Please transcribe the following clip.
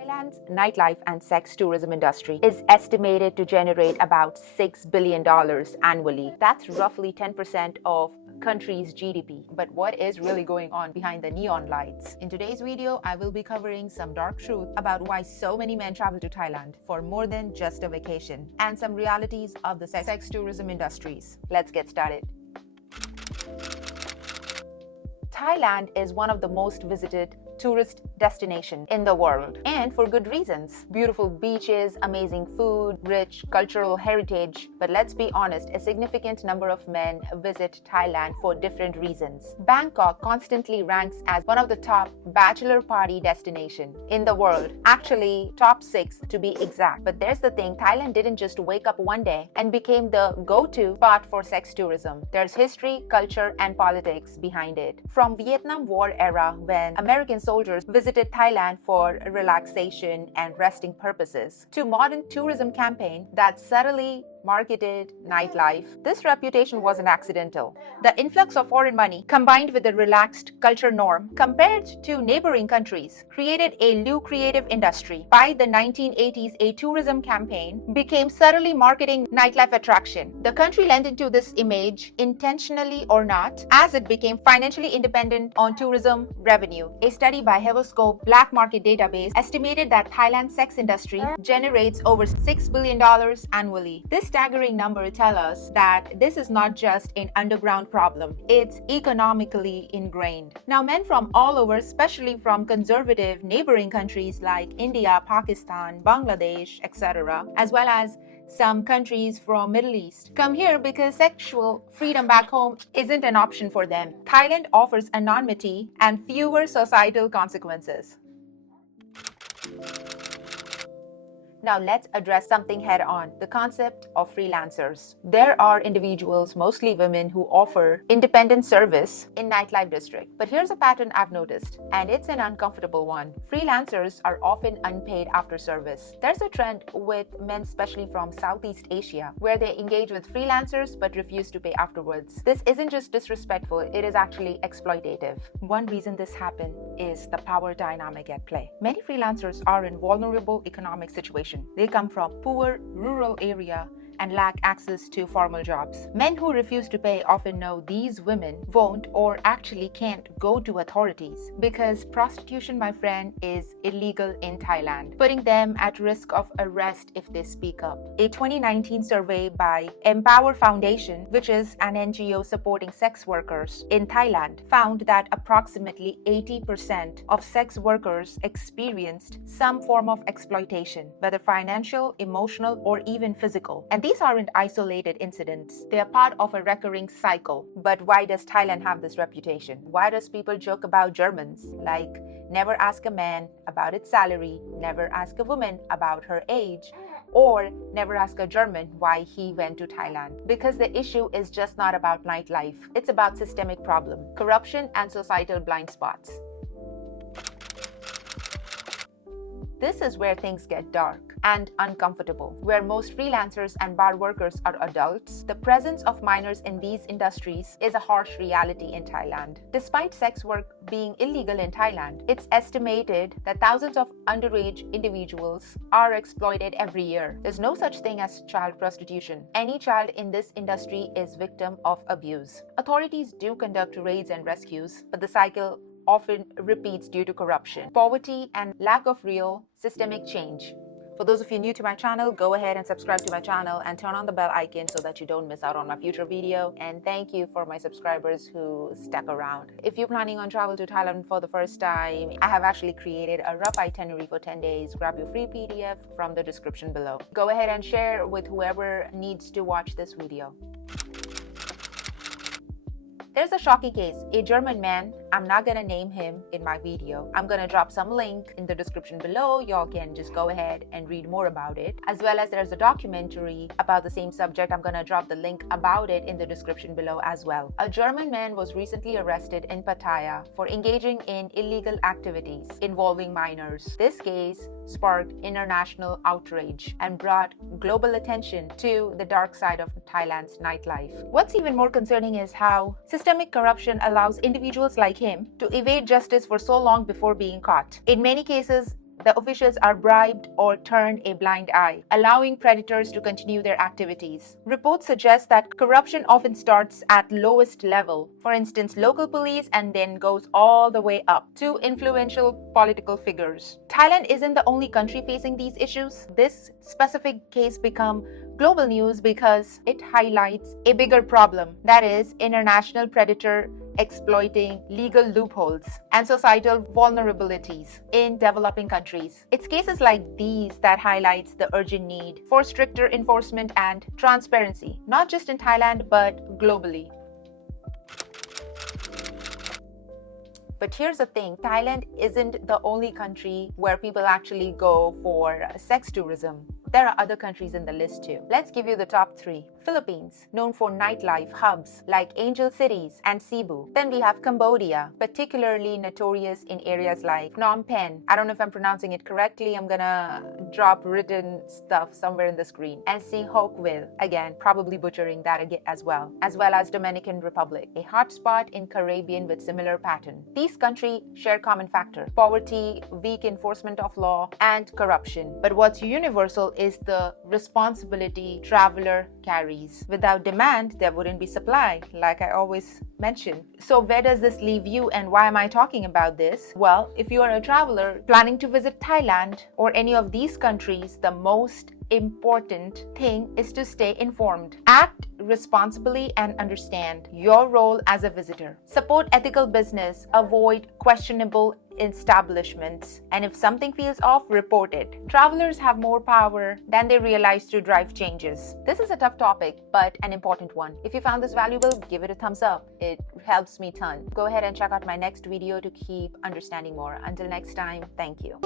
Thailand's nightlife and sex tourism industry is estimated to generate about $6 billion annually. That's roughly 10% of country's GDP. But what is really going on behind the neon lights? In today's video, I will be covering some dark truth about why so many men travel to Thailand for more than just a vacation, and some realities of the sex tourism industries. Let's get started. Thailand is one of the most visited tourist destination in the world, and for good reasons. Beautiful beaches, amazing food, rich cultural heritage. But let's be honest, a significant number of men visit Thailand for different reasons. Bangkok constantly ranks as one of the top bachelor party destination in the world, actually top 6 to be exact. But there's the thing, Thailand didn't just wake up one day and became the go-to spot for sex tourism. There's history, culture, and politics behind it. From Vietnam War era, when American soldiers visited Thailand for relaxation and resting purposes, to modern tourism campaign that subtly marketed nightlife, this reputation wasn't accidental. The influx of foreign money, combined with the relaxed culture norm compared to neighboring countries, created a lucrative industry. By the 1980s, a tourism campaign became subtly marketing nightlife attraction. The country lent into this image, intentionally or not, as it became financially independent on tourism revenue. A study by Heverscope Black Market Database estimated that Thailand's sex industry generates over $6 billion annually. This staggering number tells us that this is not just an underground problem, it's economically ingrained. Now, men from all over, especially from conservative neighboring countries like India, Pakistan, Bangladesh, etc., as well as some countries from Middle East, come here because sexual freedom back home isn't an option for them. Thailand offers anonymity and fewer societal consequences. Now let's address something head on, the concept of freelancers. There are individuals, mostly women, who offer independent service in nightlife district. But here's a pattern I've noticed, and it's an uncomfortable one. Freelancers are often unpaid after service. There's a trend with men, especially from Southeast Asia, where they engage with freelancers but refuse to pay afterwards. This isn't just disrespectful, it is actually exploitative. One reason this happens is the power dynamic at play. Many freelancers are in vulnerable economic situations. They come from poor rural area and lack access to formal jobs. Men who refuse to pay often know these women won't or actually can't go to authorities because prostitution, my friend, is illegal in Thailand, putting them at risk of arrest if they speak up. A 2019 survey by Empower Foundation, which is an NGO supporting sex workers in Thailand, found that approximately 80% of sex workers experienced some form of exploitation, whether financial, emotional, or even physical. And these aren't isolated incidents. They are part of a recurring cycle. But why does Thailand have this reputation? Why does people joke about Germans? Like, never ask a man about its salary, never ask a woman about her age, or never ask a German why he went to Thailand. Because the issue is just not about nightlife. It's about systemic problem, corruption, and societal blind spots. This is where things get dark and uncomfortable. Where most freelancers and bar workers are adults, the presence of minors in these industries is a harsh reality in Thailand. Despite sex work being illegal in Thailand, it's estimated that thousands of underage individuals are exploited every year. There's no such thing as child prostitution. Any child in this industry is victim of abuse. Authorities do conduct raids and rescues, but the cycle often repeats due to corruption, poverty, and lack of real systemic change. For those of you new to my channel, go ahead and subscribe to my channel and turn on the bell icon so that you don't miss out on my future video. And thank you for my subscribers who stuck around. If you're planning on travel to Thailand for the first time, I have actually created a rough itinerary for 10 days. Grab your free PDF from the description below. Go ahead and share with whoever needs to watch this video. There's a shocking case. A German man, I'm not gonna name him in my video. I'm gonna drop some link in the description below. Y'all can just go ahead and read more about it. As well as there's a documentary about the same subject. I'm gonna drop the link about it in the description below as well. A German man was recently arrested in Pattaya for engaging in illegal activities involving minors. This case sparked international outrage and brought global attention to the dark side of Thailand's nightlife. What's even more concerning is how systemic corruption allows individuals like him to evade justice for so long before being caught. In many cases, the officials are bribed or turn a blind eye, allowing predators to continue their activities. Reports suggest that corruption often starts at lowest level, for instance, local police, and then goes all the way up to influential political figures. Thailand isn't the only country facing these issues. This specific case became global news because it highlights a bigger problem, that is, international predator exploiting legal loopholes and societal vulnerabilities in developing countries. It's cases like these that highlights the urgent need for stricter enforcement and transparency, not just in Thailand but globally. But here's the thing, Thailand isn't the only country where people actually go for sex tourism. There are other countries in the list too. Let's give you the top 3. Philippines, known for nightlife hubs like Angel Cities and Cebu. Then we have Cambodia, particularly notorious in areas like Phnom Penh. I don't know if I'm pronouncing it correctly. I'm gonna drop written stuff somewhere in the screen. And Sihanoukville, again, probably butchering that again as well as Dominican Republic, a hotspot in Caribbean with similar pattern. These countries share common factor: poverty, weak enforcement of law, and corruption. But what's universal is the responsibility traveler carries. Without demand, there wouldn't be supply, like I always mention. So where does this leave you, and why am I talking about this? Well, if you are a traveler planning to visit Thailand or any of these countries, the most important thing is to stay informed. Act responsibly and understand your role as a visitor. Support ethical business, avoid questionable establishments, and if something feels off, report it. Travelers have more power than they realize to drive changes. This is a tough topic, but an important one. If you found this valuable, give it a thumbs up. It helps me a ton. Go ahead and check out my next video to keep understanding more. Until next time, thank you.